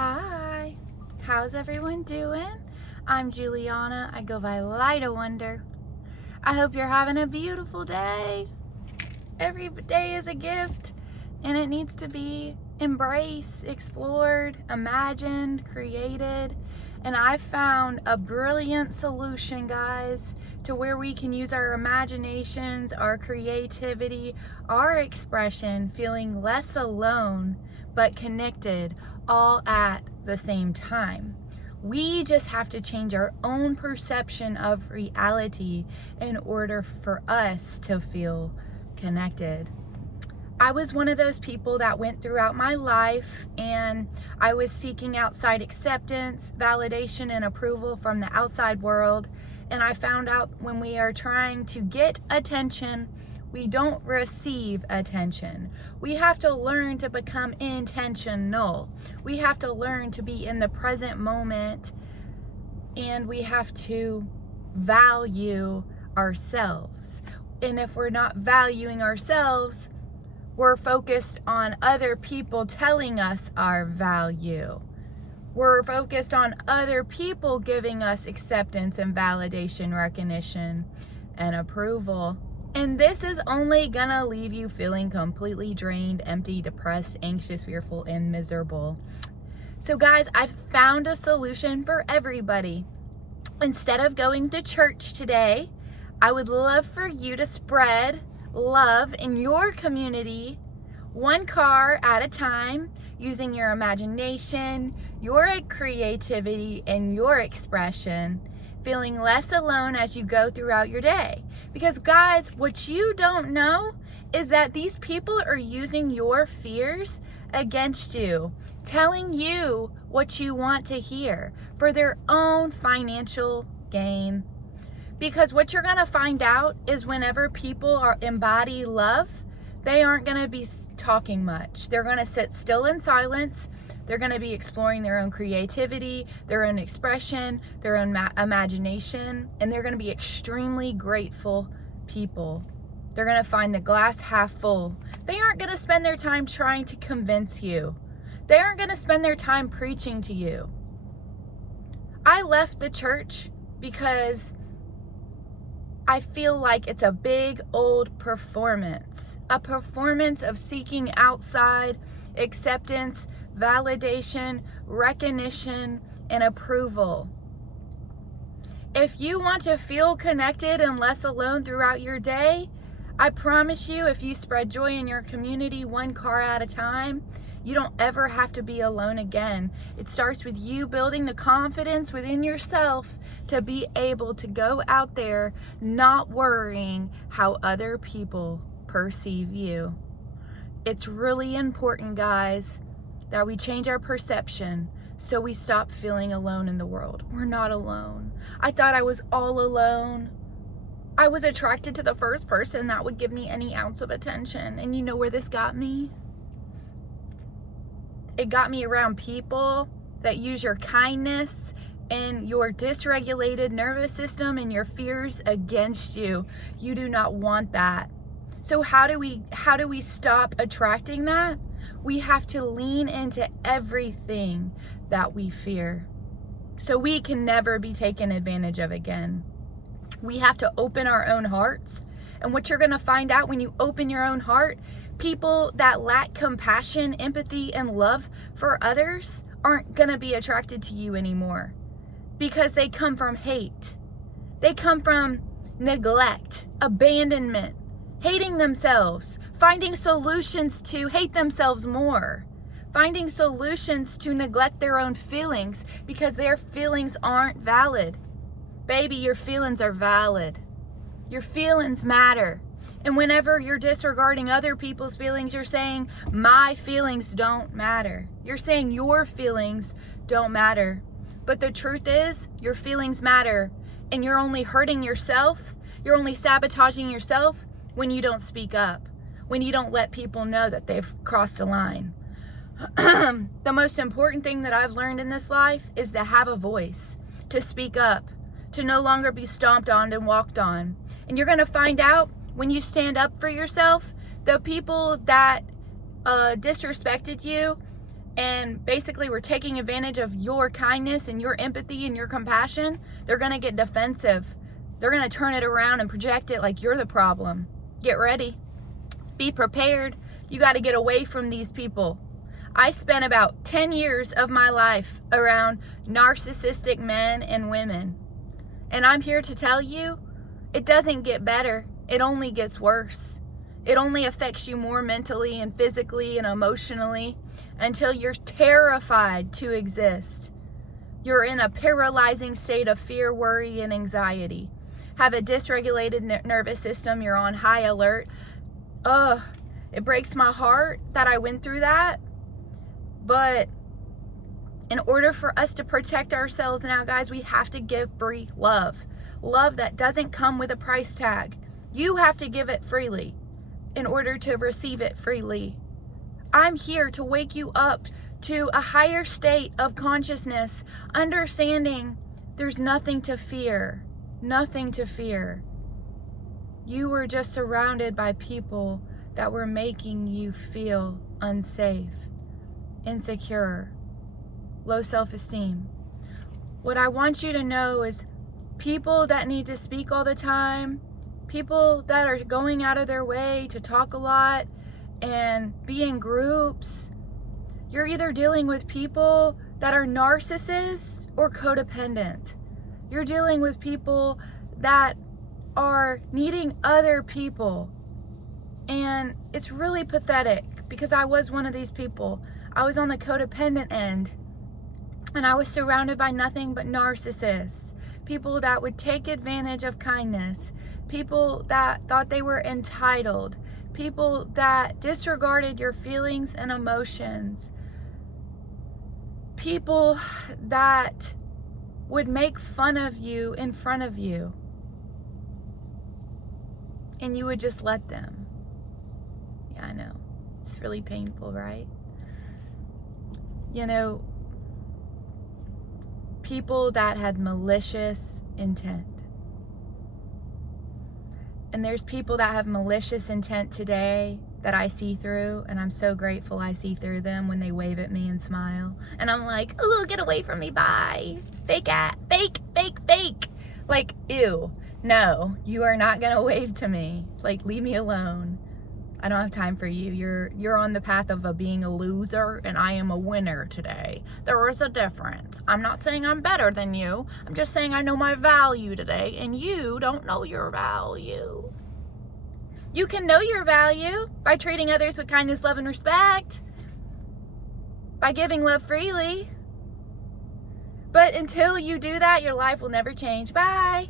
Hi, how's everyone doing? I'm Juliana. I go by Light of Wonder. I hope you're having a beautiful day. Every day is a gift and it needs to be embraced, explored, imagined, created. And I found a brilliant solution, guys, to where we can use our imaginations, our creativity, our expression, feeling less alone but connected, all at the same time. We just have to change our own perception of reality in order for us to feel connected. I was one of those people that went throughout my life and I was seeking outside acceptance, validation, and approval from the outside world. And I found out when we are trying to get attention, we don't receive attention. We have to learn to become intentional. We have to learn to be in the present moment, and we have to value ourselves. And if we're not valuing ourselves, we're focused on other people telling us our value. We're focused on other people giving us acceptance and validation, recognition, and approval. And this is only gonna leave you feeling completely drained, empty, depressed, anxious, fearful, and miserable. So guys, I've found a solution for everybody. Instead of going to church today, I would love for you to spread love in your community, one car at a time, using your imagination, your creativity, and your expression, feeling less alone as you go throughout your day. Because guys, what you don't know is that these people are using your fears against you, telling you what you want to hear for their own financial gain. Because what you're gonna find out is whenever people embody love, they aren't gonna be talking much. They're gonna sit still in silence. They're gonna be exploring their own creativity, their own expression, their own imagination, and they're gonna be extremely grateful people. They're gonna find the glass half full. They aren't gonna spend their time trying to convince you. They aren't gonna spend their time preaching to you. I left the church because I feel like it's a big old performance, a performance of seeking outside acceptance, validation, recognition, and approval. If you want to feel connected and less alone throughout your day, I promise you, if you spread joy in your community one car at a time, you don't ever have to be alone again. It starts with you building the confidence within yourself to be able to go out there not worrying how other people perceive you. It's really important, guys, that we change our perception so we stop feeling alone in the world. We're not alone. I thought I was all alone. I was attracted to the first person that would give me any ounce of attention. And you know where this got me? It got me around people that use your kindness and your dysregulated nervous system and your fears against you. You do not want that. So how do we stop attracting that? We have to lean into everything that we fear so we can never be taken advantage of again. We have to open our own hearts. And what you're going to find out when you open your own heart, people that lack compassion, empathy, and love for others aren't going to be attracted to you anymore because they come from hate. They come from neglect, abandonment, hating themselves, finding solutions to hate themselves more, finding solutions to neglect their own feelings because their feelings aren't valid. Baby, your feelings are valid. Your feelings matter. And whenever you're disregarding other people's feelings, you're saying, my feelings don't matter. You're saying your feelings don't matter. But the truth is, your feelings matter. And you're only hurting yourself. You're only sabotaging yourself when you don't speak up. When you don't let people know that they've crossed a line. The most important thing that I've learned in this life is to have a voice, to speak up, to no longer be stomped on and walked on. And you're going to find out when you stand up for yourself, the people that disrespected you and basically we're taking advantage of your kindness and your empathy and your compassion, they're going to get defensive. They're going to turn it around and project it like you're the problem. Get ready. Be prepared. You got to get away from these people. I spent about 10 years of my life around narcissistic men and women. And I'm here to tell you, it doesn't get better. It only gets worse. It only affects you more mentally and physically and emotionally until you're terrified to exist. You're in a paralyzing state of fear, worry, and anxiety. Have a dysregulated nervous system. You're on high alert. It breaks my heart that I went through that. But in order for us to protect ourselves now, guys, we have to give free love. Love that doesn't come with a price tag. You have to give it freely in order to receive it freely. I'm here to wake you up to a higher state of consciousness, understanding there's nothing to fear. Nothing to fear. You were just surrounded by people that were making you feel unsafe, insecure, low self-esteem. What I want you to know is people that need to speak all the time, people that are going out of their way to talk a lot and be in groups, you're either dealing with people that are narcissists or codependent. You're dealing with people that are needing other people. And it's really pathetic because I was one of these people. I was on the codependent end and I was surrounded by nothing but narcissists. People that would take advantage of kindness. People that thought they were entitled. People that disregarded your feelings and emotions. People that would make fun of you in front of you. And you would just let them. Yeah, I know. It's really painful, right? You know, people that had malicious intent. And there's people that have malicious intent today that I see through, and I'm so grateful I see through them when they wave at me and smile. And I'm like, ooh, get away from me, bye. Fake. Like, ew. No, you are not gonna wave to me. Like, leave me alone. I don't have time for you. You're on the path of being a loser, and I am a winner today. There is a difference. I'm not saying I'm better than you. I'm just saying I know my value today, and you don't know your value. You can know your value by treating others with kindness, love, and respect. By giving love freely. But until you do that, your life will never change. Bye.